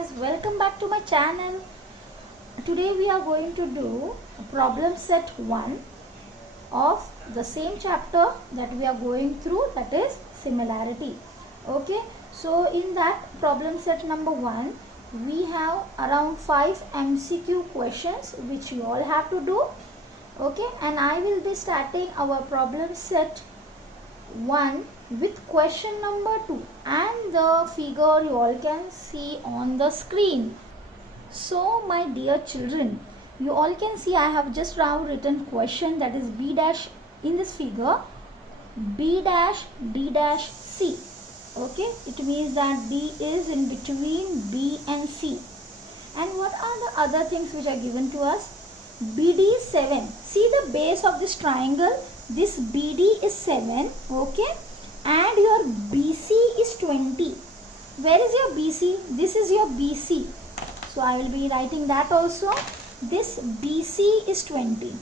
guys, welcome back to my channel. Today we are going to do problem set 1 of the same chapter that we are going through, that is similarity. Okay, so in that problem set number 1 we have around 5 MCQ questions which you all have to do. Okay, and I will be starting our problem set 1 with question number 2, and the figure you all can see on the screen. So my dear children, you all can see I have just now written question, that is B dash in this figure, B dash D dash C. Okay, it means that D is in between B and C. And what are the other things which are given to us? BD is 7. See the base of this triangle, this BD is 7, okay, and your BC is 20. Where is your BC? This is your BC. So I will be writing that also. This BC is 20.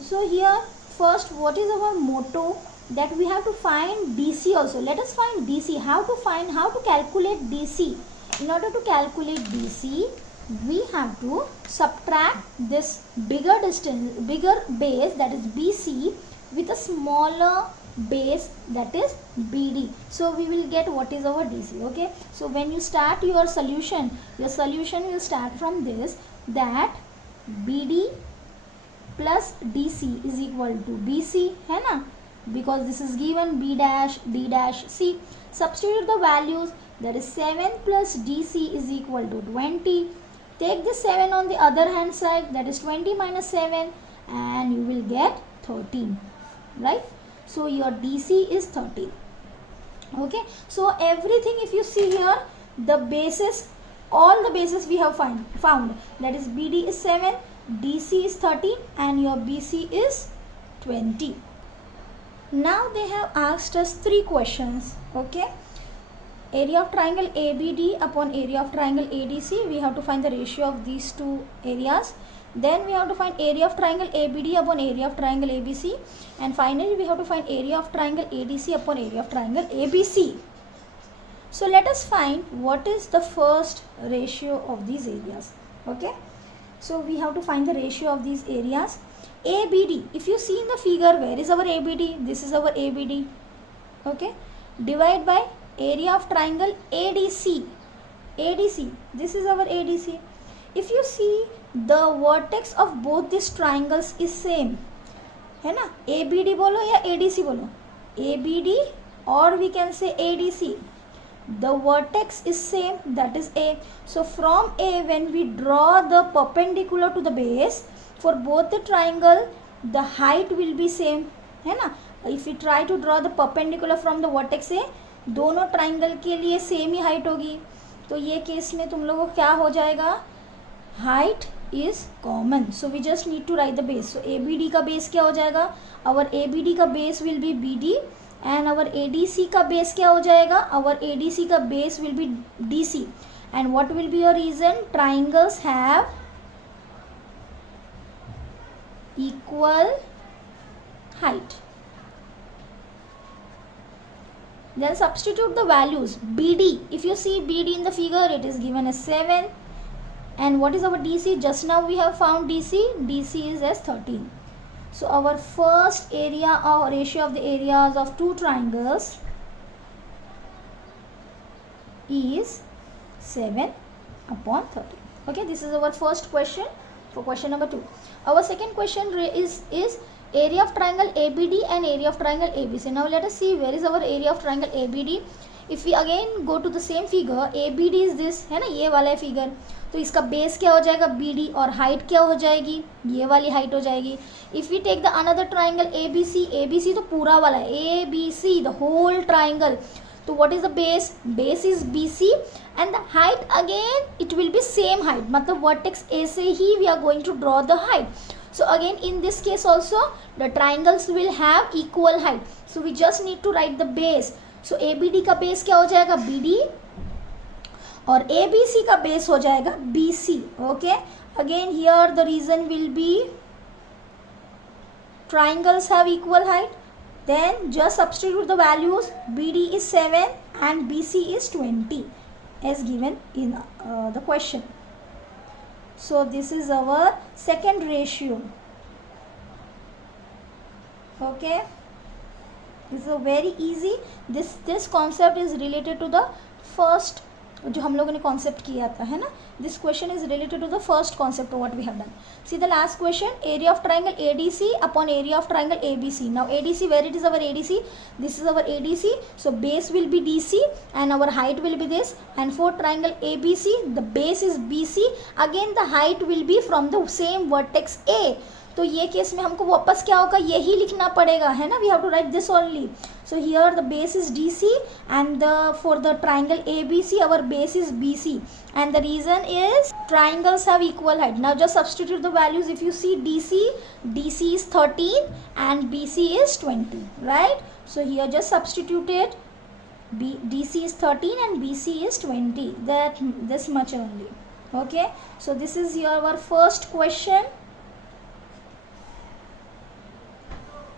So here first, what is our motto? That we have to find DC also. Let us find DC. How to calculate DC? In order to calculate DC, we have to subtract this bigger base, that is BC, with a smaller base, that is BD. So we will get what is our DC. Okay, so when you start your solution will start from this, that BD plus DC is equal to BC, है ना, because this is given B dash D dash C. Substitute the values, that is 7 plus DC is equal to 20. Take this 7 on the other hand side, that is 20 minus 7, and you will get 13, right? So your DC is 13. Okay, so everything, if you see here, the bases, all the bases we have found, that is BD is 7, DC is 13, and your BC is 20. Now they have asked us 3 questions. Okay, area of triangle ABD upon area of triangle ADC, we have to find the ratio of these two areas. Then we have to find area of triangle ABD upon area of triangle ABC, and finally we have to find area of triangle ADC upon area of triangle ABC. So let us find what is the first ratio of these areas. Okay, so we have to find the ratio of these areas. ABD, if you see in the figure, where is our ABD? This is our ABD. Okay, divide by area of triangle ADC. ADC, this is our ADC. If you see, the vertex of both these triangles is same, है ना? ABD बोलो या ADC बोलो, ABD or we can say ADC. The vertex is same, that is A. So from A, when we draw the perpendicular to the base, for both the triangle, the height will be same, है ना? If we try to draw the perpendicular from the vertex A, दोनों triangle के लिए same ही height होगी. तो ये case में तुम लोगों को क्या हो जाएगा? Height is common. So we just need to write the base. सो ABD का बेस क्या हो जाएगा? आवर ABD का base will be BD, and our ADC का बेस क्या हो जाएगा? आवर ADC का base will be DC. And what will be your reason? Triangles have equal height. Then substitute the values. BD, if you see BD in the figure, it is given as 7. And what is our DC? Just now we have found DC. DC is as 13. So our first area or ratio of the areas of two triangles is 7 upon 13. Okay, this is our first question for question number 2. Our second question is area of triangle ABD and area of triangle ABC. Now let us see where is our area of triangle ABD. If we again go to the same figure, ABD is this, है ना, ये वाला है figure. तो इसका base क्या हो जाएगा? BD, और हाइट क्या हो जाएगी? ये वाली हाइट हो जाएगी. If we take the another triangle ABC, ABC तो पूरा वाला है, ABC, the whole triangle. तो what is the base? Base is BC, and the height again it will be same height. मतलब vertex A से ही we are going to draw the height. So again in this case also the triangles will have equal height. So we just need to write the base. So ABD का base क्या हो जाएगा? BD, और ABC का base हो जाएगा BC. Okay, again here the reason will be triangles have equal height. Then just substitute the values. BD is 7 and BC is 20 as given in the question. So this is our second ratio. Okay, this is a very easy. This concept is related to the first जो हम लोगों ने concept किया था, है ना. This question is related to the first concept of what we have done. See the last question, area of triangle ADC upon area of triangle ABC. Now ADC, where it is our ADC? This is our ADC. So base will be DC and our height will be this. And for triangle ABC, the base is BC. Again the height will be from the same vertex A. तो ये case में हमको वापस क्या होगा, यही लिखना पड़ेगा, है ना. We have to write this only. So here the base is DC and for the triangle ABC our base is BC, and the reason is triangles have equal height. Now just substitute the values. If you see DC is 13 and BC is 20, right? So here just substitute it. DC is 13 and BC is 20, that this much only. Okay, so this is our first question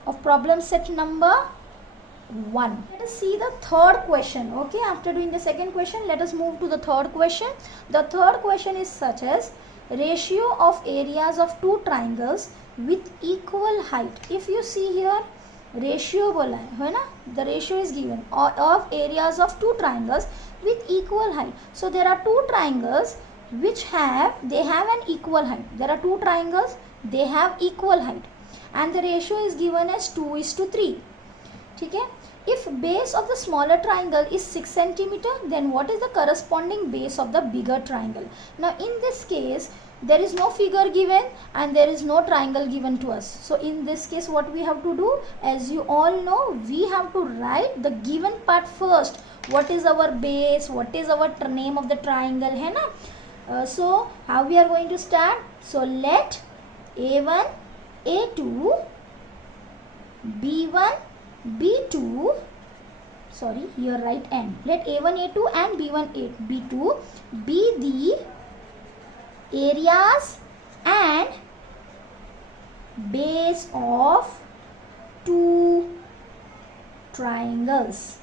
of problem set number 1. Let us see the third question. Okay, after doing the second question, let us move to the third question. The third question is such as ratio of areas of two triangles with equal height. If you see here, ratio बोला है ना, the ratio is given of areas of two triangles with equal height. So there are two triangles which have an equal height. There are two triangles, they have equal height. And the ratio is given as 2:3. ठीक है. If base of the smaller triangle is 6 cm, then what is the corresponding base of the bigger triangle? Now in this case there is no figure given and there is no triangle given to us. So in this case what we have to do, as you all know, we have to write the given part first. What is our base, what is our name of the triangle, है ना. So how we are going to start? So let A1 A2 B1 B2, sorry here right end, let A1 A2 and B1 B2 be the areas and base of two triangles,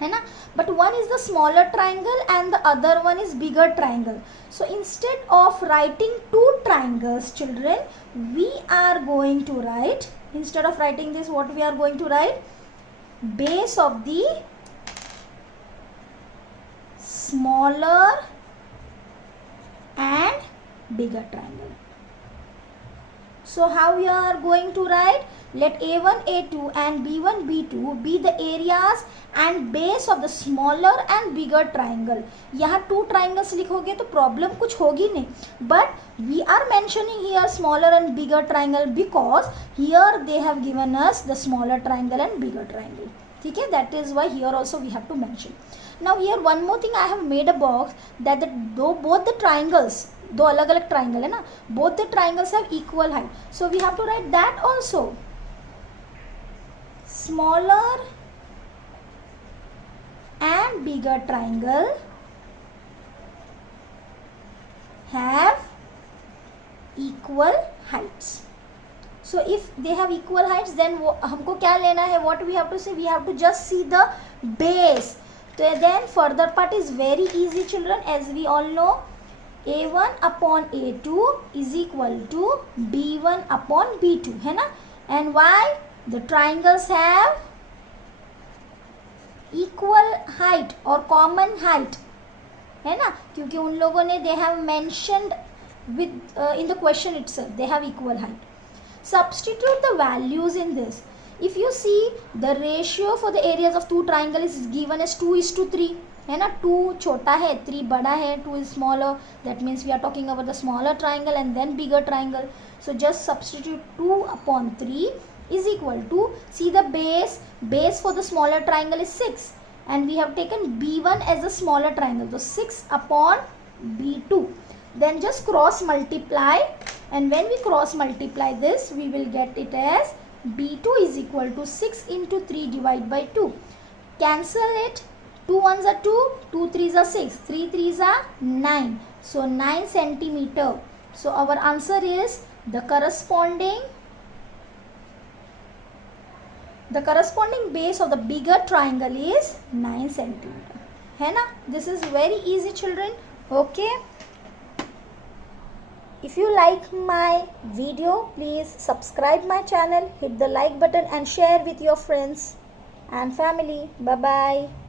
है ना. But one is the smaller triangle and the other one is bigger triangle. So instead of writing two triangles, children, we are going to write, instead of writing this, what we are going to write? Base of the smaller and bigger triangle. So how we are going to write? Let A1 A2 and B1 B2 be the areas and base of the smaller and bigger triangle. यहाँ two triangles लिखोगे तो problem कुछ होगी नहीं, but we are mentioning here smaller and bigger triangle because here they have given us the smaller triangle and bigger triangle. ठीक है, that is why here also we have to mention. Now here one more thing, I have made a box that both the triangles, दो अलग अलग triangle है ना, both the triangles have equal height. So we have to write that also. Smaller and bigger triangle have equal heights. So if they have equal heights, then हमको क्या लेना है? What we have to say? We have to just see the base. So then further part is very easy, children, as we all know. A1 upon A2 is equal to B1 upon B2, है ना? And why? The triangles have equal height or common height, है ना, क्योंकि उन लोगों ने they have mentioned with in the question itself they have equal height. Substitute the values in this. If you see, the ratio for the areas of two triangles is given as 2:3, है ना. 2 छोटा है, 3 बड़ा है, 2 is smaller. That means we are talking about the smaller triangle and then bigger triangle. So just substitute 2 upon 3 is equal to, see the base for the smaller triangle is 6 and we have taken B1 as the smaller triangle, so 6 upon B2. Then just cross multiply, and when we cross multiply this, we will get it as B2 is equal to 6 into 3 divided by 2. Cancel it. 2 ones are 2, 2 threes are 6, 3 threes are 9. So 9 centimeter. So our answer is the corresponding The corresponding base of the bigger triangle is 9 centimeter. है ना? This is very easy children. Okay. If you like my video, please subscribe my channel, hit the like button and share with your friends and family. Bye bye.